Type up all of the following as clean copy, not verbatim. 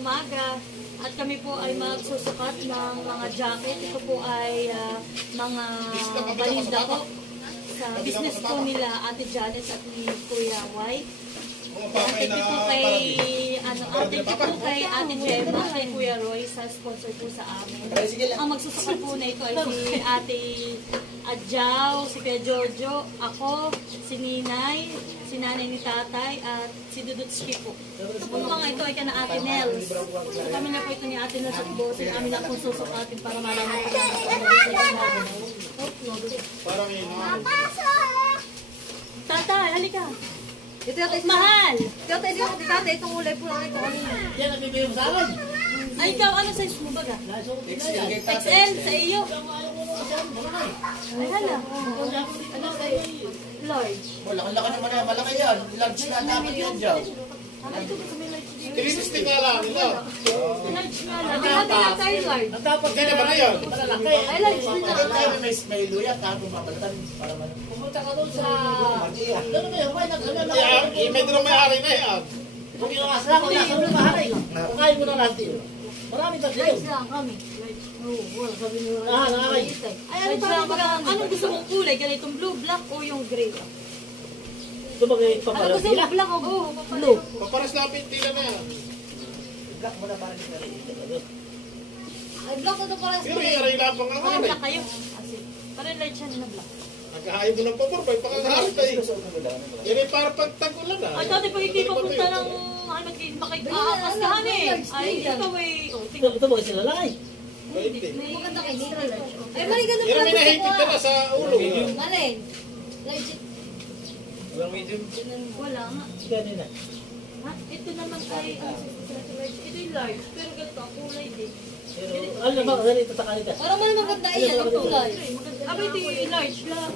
umaga. At kami po ay magsusukat ng mga jacket. Ito po ay mga balinda po sa business po nila Ate Janet at ni Kuya White. Thank you po kay Ate Gemma, kay Kuya Roy sa sponsor po sa amin. Ang magsusukat po na ito ay si Ate Adjaw, si Kuya Jojo, ako, si Ninay, si Nanay ni Tatay, at si Dudutski po. Ito po mga ito ay kana Ate Nels. Kami na po ito ni Ate Nels at bossing. Amin na po susukatin para malaman po namin. Tatay, halika. Ito yung mahal! tatay, itong ulay po lang ito. Yan, nabibigay mo sa akin. Ay, ikaw, ano size mo baga? XL sa iyo. Ay, hala. Large. Laki-laki naman yan, malaki yan. Large na dapat yan dyan. Kinisisting nga lang nila. Large nga lang. Hindi natin tayo large. Ang dapat Kaya ba na yan? malalaki. Ay, large din Kapag na. tayo may luya, tapos mabalatan. Para man. Pumunta ka doon sa... Doon naman yun, May doon may-ari na yan. kung inuwas lang, kung nasa ulo mahalay. Kukain mo na natin. Maraming tatlo yun. Large lang kami. Large. Oo, wala. Sabi nyo Nakakay. ay, ano ba? Anong gusto mong kulay? Ganitong blue, black, o yung gray? Ito ba kayo Ano papalaw gusto sila? mong black o blue? Paparas na pintila na yan. Black mo na parang sila. Ay, block na ito para sa Pero i-aray lang pang ang Parang aray. black kayo. Kasi, parang large yan na black. Nagkahain mo ng pabor, may pangangarit ay. Yan ay para pagtagulan na. Ay, dati pag hindi papunta ng makikaapaskahan eh. Ay, ito ay, tingnan. Ito ba kayo sila lang ay? maganda kay Nitra large. Ay, mali ganun Yan pala may nahipit na sa ulo. Malin. Large. Wala nga. Ganun na. Ha? Ito naman ay, ito yung large. Pero ganito, ang kulay din. Ano ba? Ganito sa kanita. Parang man maganda yan, ang kulay. Abi, ito yung large lang.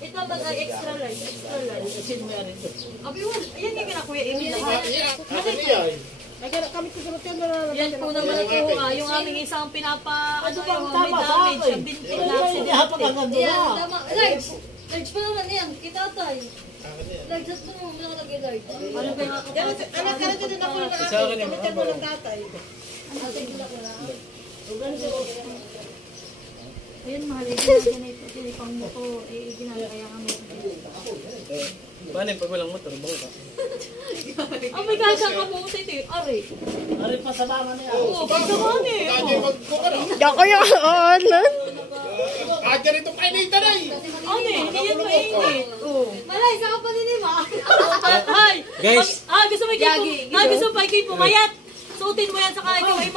Ito ba ay extra large? Extra large. Sino may ano ito? Abi, wala. Yan yung kinakuya Emil lahat. Akin niya ay. Yan po naman ito yung aming isang pinapa, ano bang yung tama may sa damage, akin? ang binti Hindi na hapak ang ganda Ayan, na. tama. Large. Large pa naman yan. Kita tayo. Akin niya. Large. Just mo mo nakalagay large. Ano ba yung Anak ka na din ako na Sa akin yung Kamitan mo ng tatay. Ate, kita ko na. ayun, mahalin natin ito. Tinipang mo ko, ginagaya kami. Paano pag walang motor? Bango ka? Oh my gosh, ang kabuti ito yung ari. Ari pa sa mama niya. Oo, pagsaman eh. Kanya mag-cook ano. Ako yung ano? Kanya rin itong kainitan ay. Ano eh, hindi yan mainit. Oo. Malay, saan ka pa ninima? Hi! Guys. Gusto mo gusto mo pa ikaw pumayat. Suotin mo yan saka ikaw ay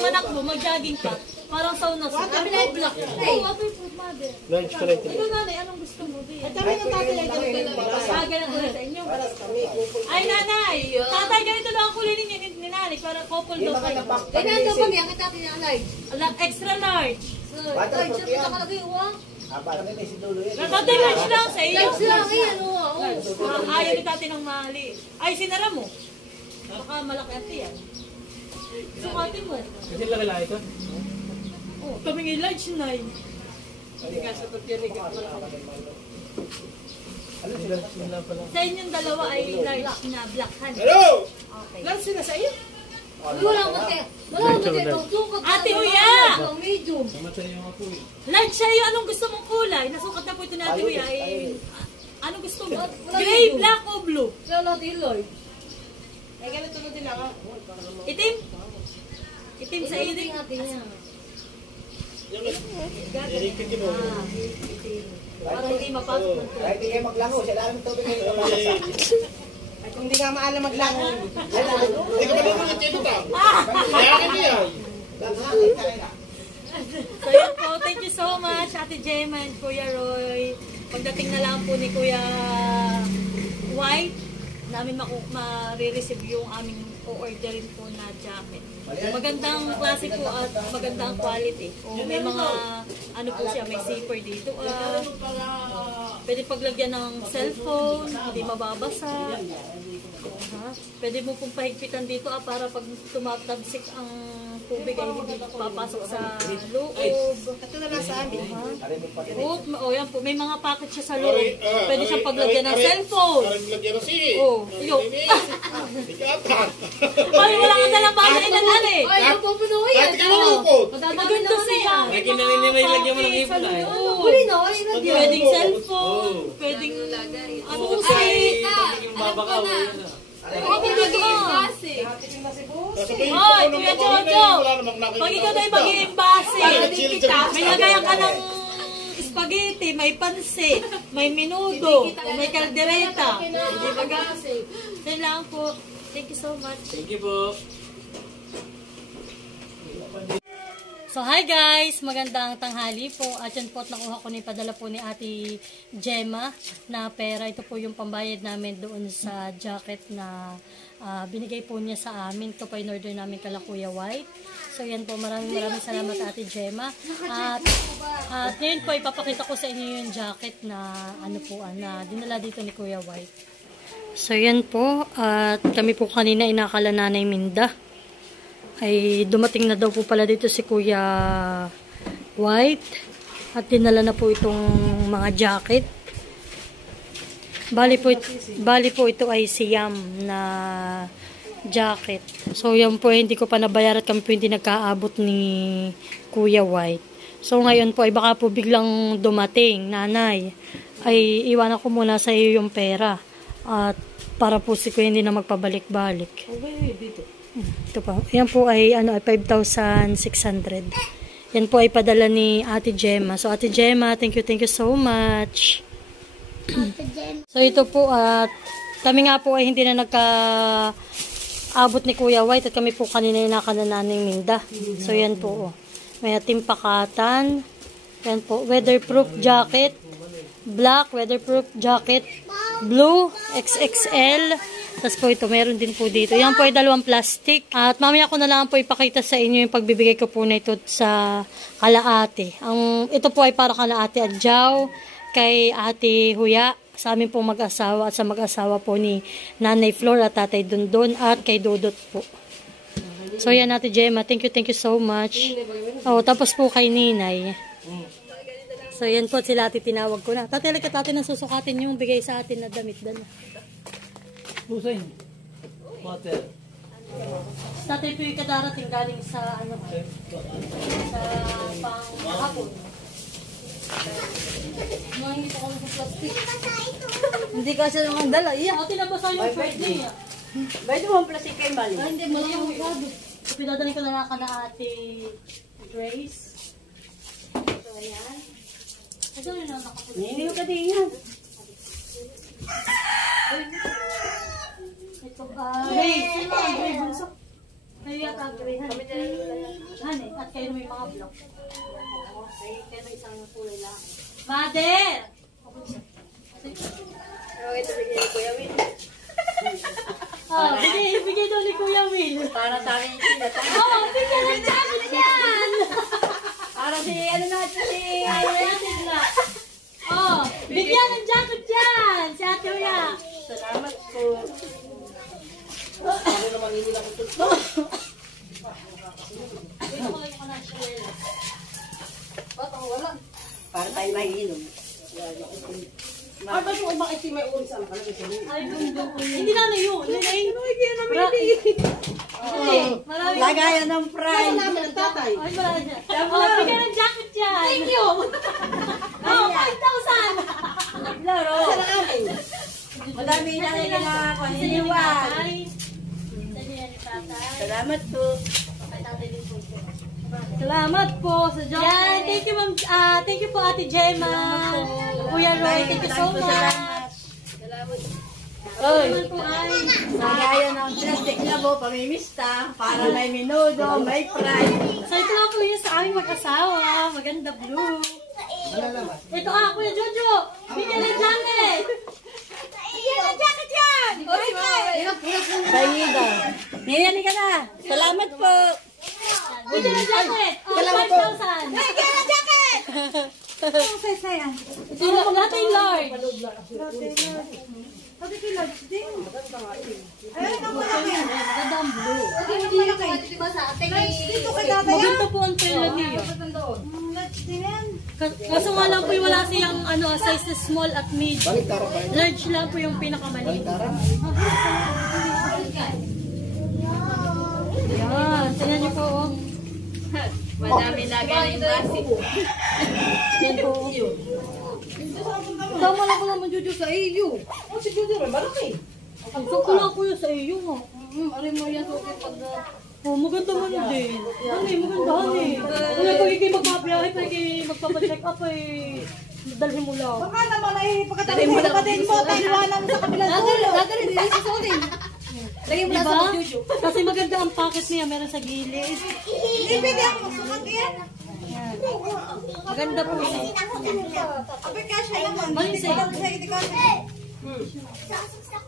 manak mo, mag-jogging ka. Parang sauna sa. Kami na yung black. Oo, ito yung food mother. Lunch ka rin. Ikaw nanay, anong gusto mo? At kami ng tatay ay ganito lang. Ganun ulit sa inyo. Kami, Ay nanay, tatay ganito lang ang kulay ninyo ni nanay para couple daw kayo. Ganyan daw kami, ang kita niya large. Extra large. Large, just mo nakalagay, uwang. Tatay large lang sa iyo. Large lang, ayan, uwang. Ayaw ni tatay ng mali. Ay, sinara mo. Baka malaki ate yan. Sukatin mo. Kasi laki-laki ito. Oh, kami ng large na yun. Sa inyong dalawa ay large na black hand. Hello! Okay. Large sila sa iyo. Wala ko te. Wala ko te. Ate Uya! Medium. Large sa'yo, anong gusto mong kulay? Nasukat na po ito ni Ate Uya. Anong gusto mo? Gray, black o blue? Wala ko large. Ay, ganito na din ako. Itim? Itim sa iyo din. Ating niya. Iripin mo. Para hindi mapasok ng tubig. Kahit hindi kayo maglango, sila ang tubig kayo. Ay, kung di nga maalam maglangon. Hindi ka ba naman ang tito ta? Kaya akin niya ay. So yun po, thank you so much Ate Gemma and Kuya Roy. Pagdating na lang po ni Kuya White, namin ma-receive yung aming o-orderin po na jacket. Magandang klase po at magandang quality. O may mga ano po siya, may zipper dito. Pwede paglagyan ng cellphone, hindi mababasa. Pwede mo pong pahigpitan dito para pag tumatabsik ang tubig ay hindi papasok sa loob. Ito na lang sa amin. Yan po, may mga packet siya sa loob. Pwede siyang paglagyan ng cellphone. Parang lagyan na siya. Yung. Ikata. Ay, wala ka nalang bagay na nan eh. Ay, mapupuno yan. Kahit ka malukot. Maganda siya. Ay, kinalinimay lagyan mo ng ipon ay. Huli na, ay na diyan. Pwedeng cellphone. Pwedeng ano kasi. Yung babakaw yun ah. Hatikin na si Bus. Sasabihin Hoy, ko Kuya nung Jojo. wala namang nakikita. Pag ikaw na yung mag-iimbase, Parang may lagayan ka ng spaghetti, may pansit, may minudo, may kaldereta. Hindi ba gasi? Kailangan po. Thank you so much. Thank you po. So hi guys, magandang tanghali po. At yan po at nakuha ko na yung padala po ni Ate Gemma na pera. Ito po yung pambayad namin doon sa jacket na binigay po niya sa amin. Ito po in order namin kala Kuya White. So yan po, maraming salamat Ate Gemma. At ngayon po ipapakita ko sa inyo yung jacket na na dinala dito ni Kuya White. So yan po, at kami po kanina inakala Nanay Minda ay dumating na daw po pala dito si Kuya White at dinala na po itong mga jacket. Bali po ito ay siyam na jacket. So yan po hindi ko pa nabayaran, kami po hindi nagkaabot ni Kuya White. So ngayon po ay baka po biglang dumating, Nanay, ay iwanan ko muna sa iyo yung pera at para po si Kuya hindi na magpabalik-balik. Okay, dito. Ito po. Yan po ay 5,600. Yan po ay padala ni Ate Gemma. So Ate Gemma, thank you so much. So ito po at kami nga po ay hindi na nagka-abot ni Kuya White at kami po kanina nakananing Minda. So yan po. May timpakatan. Yan po. Weatherproof jacket. Black weatherproof jacket. Blue XXL. Tapos po ito, meron din po dito. Yan po ay 2 plastic. At mamaya ko na lang po ipakita sa inyo yung pagbibigay ko po na ito sa kalaate. Ito po ay para kalaate Adjaw, kay Ate Huya, sa amin po mag-asawa at sa mag-asawa po ni Nanay Flor at Tatay Dondon at kay Dodot po. So yan Ate Gemma, thank you so much. Tapos po kay Ninay. So yan po sila Ate, tinawag ko na. Tatay, lagat natin ang susukatin yung bigay sa atin na damit dala. Pusin. Water. Tatay po yung kadarating galing sa sa panghapon. Hindi pa kami sa plastic. Hindi ka siya naman dala. Iya. Tinabasa yung first niya. Bay mo ang plastic kay Mali. Hindi, mali yung ikado. Pinadaling ko na lang na Ate Grace. So, ayan. Ito rin ang nakapulit. Hindi ko din yan. Ito Grace. Sino ang Grace? Bunso? Kayo yata ang Grace. Hani, at kayo may mga block. Kayo may isang kulay lang. Mother! Ito bigyan ni Kuya Will. Bigay daw ni Kuya Will. Para sa akin yung sinatay. Bigyan ng jacket yan! Para si Bigyan ng jacket yan! Si Ate Huya. Salamat po. Ano naman hindi lang ito? Dito ko lang yung kanasya. Wala. Para tayo mahinom. Ba't mo bakit si may ulis ang kalagay sa mga? Ay, hindi na yun. Marami. Lagayan ng fry. Wala namin ang tatay. Ay, marami dyan. Bigyan ng jacket yan. Thank you. 5,000. Laro. Sa amin. Madami na rin na paniniwag. Salamat po. Salamat po sa jacket. Yan, thank you ma'am. Thank you po Ate Gemma. Kuya Roy, thank you so much. Oy, lagayan ng plastic na po, pamimista, para may minudo, may fry. So ito lang po yung sa aming mag-asawa. Maganda blue. Ito Kuya Jojo. Bigyan ng jacket. Bigyan ng jacket yan. Bayida. Ngayon ka na. Salamat po. Bigyan ng jacket. 5,000. Bigyan ng jacket. na yan. Latte large. Pati kay large din. Ayun ang malaki. Maganda ang blue. Large dito kay tatay yan. Maganda po ang tela niya. Large din yan. Kaso nga lang po yung wala siyang size na small at mid. Large lang po yung pinakamaliit. Yan, tingnan niyo po. Oh. Madami lagay yung plastic. Yan po. Tama lang ko naman Jojo sa iyo. Oh, si Judy, may malaki. Ang sakula ko yun sa iyo. Aray mo yan okay pag... Oh, maganda man din. Maganda eh. Kung pagiging magpapabiyahe, pagiging magpapacheck up eh. Dalhin mo lang. Baka naman ay pagkatapos mo kapatid mo, tayo iwanan mo sa kabilang dulo. Gagawin din, isusutin. Lagyan mo lang sa Jojo. Kasi maganda ang packet niya, meron sa gilid. Hindi pwede ako magsukat yan. Maganda po siya. Abay kasya naman. Balik sa'yo. Balik sa'yo, hindi ka.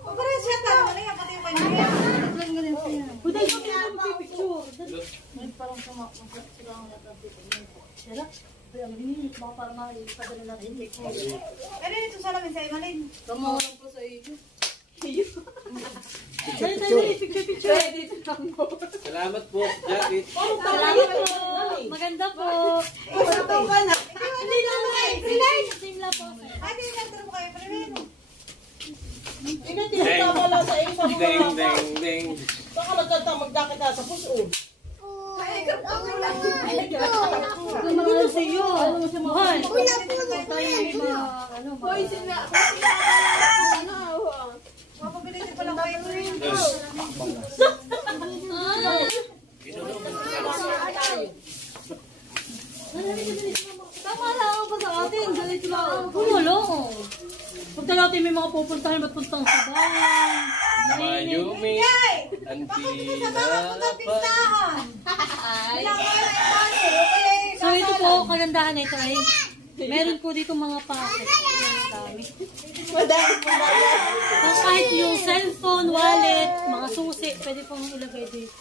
Pero siya tara, ano yan, pati yung kanya. Buday ko kaya magpipicture. Parang sila ang Sila? Ang linis, baka parang maipadala natin. Ano ito sa lamin sa'yo, Malin? Tamawalan po sa iyo. Dali tayo, picture. Salamat po, Jackie. Salamat po. Maganda po. Ikaw ka na. Hindi lang eh. Same lang po. Ay, di na mo kayo, pero Tama lang sa iyo sa mga Ding, ding, ding. baka nagkanta magdakit na sa puso. Maganda sa iyo. Mahal. Tayo may mga mapabili din pala kayo. Tama lang ako sa atin. Galit lang. Wala. Pag natin may mga pupuntahan, ba't puntang sa bahay? Mayumi. Antila pa. So ito po, kagandahan na ito ay meron po dito mga packet. Madami. Tapos kahit yung cellphone, wallet, mga susi, pwede pong ilagay dito.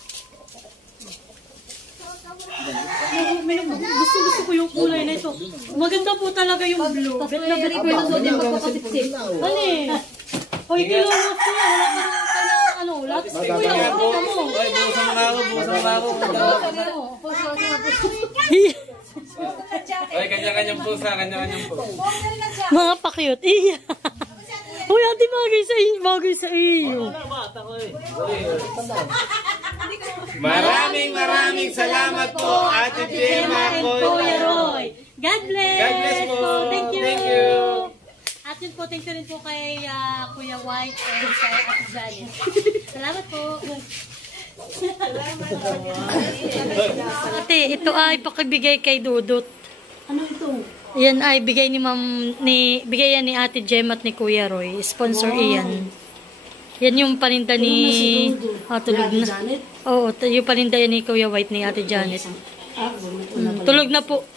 Gusto ko yung kulay na ito. Maganda po talaga yung blue. Bet na bet ko yung so din magpapasipsip. Ano eh? Hoy, kilolos ko yan. Wala ka ng lahat ko yan. Ay, busan mo na ako, busan mo na ako. Ay, kanya-kanyang pusa, kanya-kanyang pusa. Mga pa-cute. Iya. Uy, ate, bagay sa iyo. Bagay sa iyo. Maraming salamat po, Ate Gemma. Kuya Roy. God bless. God bless po. Thank you. Thank you. At yun po, thank you rin po kay Kuya White and kay Ate Janet. Salamat po. Ate, ito ay pakibigay kay Dudut. Ano ito? Yan ay bigay bigay yan ni Ate Gemma at ni Kuya Roy. Sponsor iyan. Yan yung paninda ni tulog na. Oo, yung paninda yan ni Kuya White ni Ate Janet. Tulog na po.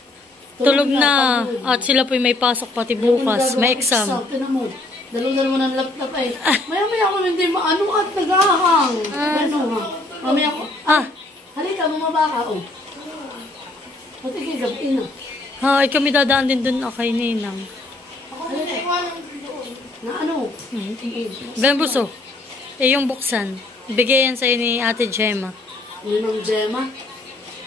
Tulog na. At sila po may pasok pati bukas. May exam. Dalo-dalo mo ng laptop eh. Maya-maya ako hindi maano at nag-ahang. Ano ha? Mamaya ko. Halika, bumaba ka. Pati kay gabi na. Ay kami dadaan din dun kay Ninang. Na ano? Bambuso. Yung buksan. Bigay yan sa'yo ni Ate Gemma. Yun ang Gemma.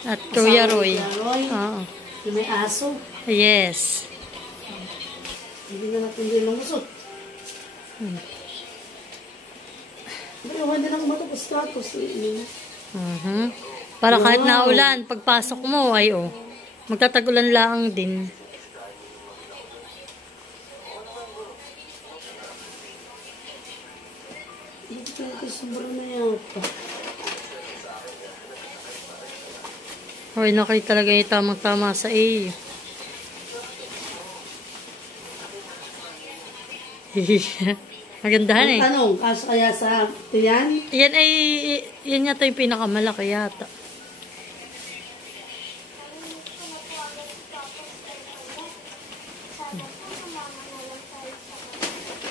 At Kuya Roy. Kuya Roy. Oo. Yung may aso. Yes. Hindi na natin din ng gusto. Pero hindi na kumatapos status. Para kahit naulan, pagpasok mo, ay magtatagulan lang din. Ito yung sobrang na yata. Hoy, nakay talaga yung tamang-tama sa iyo. Magandahan eh. Tanong, kaso kaya sa tiyan? Yan yata yung pinakamalaki yata.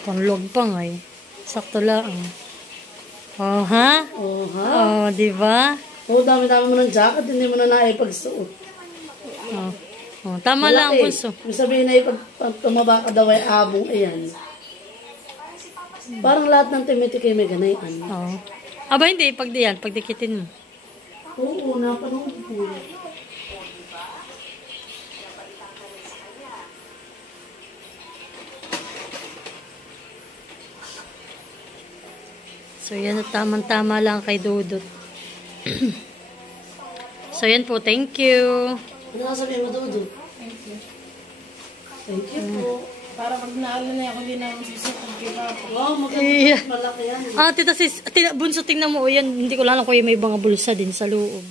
Panglog pa nga eh. Sakto lang. Oh, ha? Oh, di ba? Dami-dami mo ng jacket, hindi mo na naipagsuot. Oh. Oh, tama lang, Malaki. bunso. Yung sabihin na pag tumaba ka daw ay abong, ayan. Parang lahat ng timitik ay may ganayan. Oo. Aba, hindi. Pag diyan, pag dikitin mo. Oo, napanood ko. So, yan at tamang-tama lang kay Dudut. So, yan po. Thank you. Ano ka sabihin mo, Dudu? Thank you po. Para pag naalo na ako, hindi na masisipag kita po. Wow, Yeah. malaki yan. Bunso, tingnan mo. O yan, hindi ko lang kung may mga bulsa din sa loob.